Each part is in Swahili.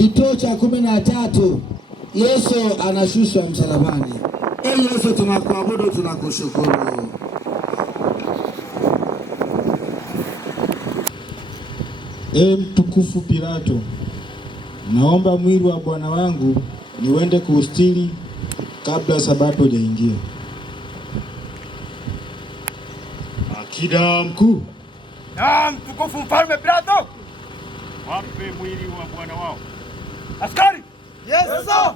Kituo cha 13, Yesu anashushwa msalabani. Yesu, tunakuabudu, tunakushukuru. Mtukufu Pilato, naomba mwili wa Bwana wangu niwende kuustiri kabla sabato haijaingia. Akida mkuu. Na mtukufu Mfalme Pilato, Wape mwili wa bwana wao. askari. Yes sir.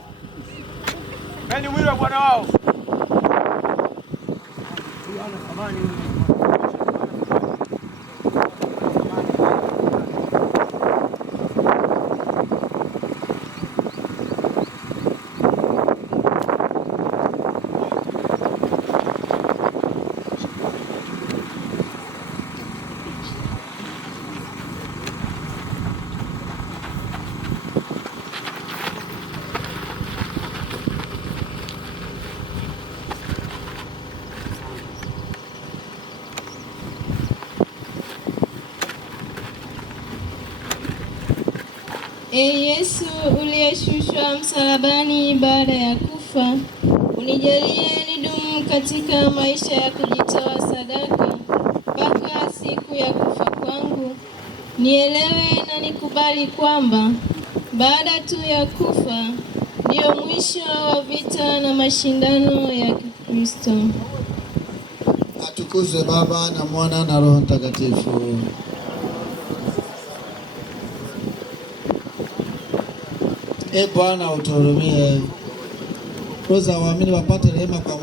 Peni mwili wa bwana wao. Yesu uliyeshushwa msalabani baada ya kufa, unijalie nidumu katika maisha ya kujitoa sadaka mpaka siku ya kufa kwangu. Nielewe na nikubali kwamba baada tu ya kufa ndio mwisho wa vita na mashindano ya Kristo. Atukuzwe Baba na Mwana na Roho Mtakatifu. Bwana utuhurumie. Roho za waamini wapate rehema kwa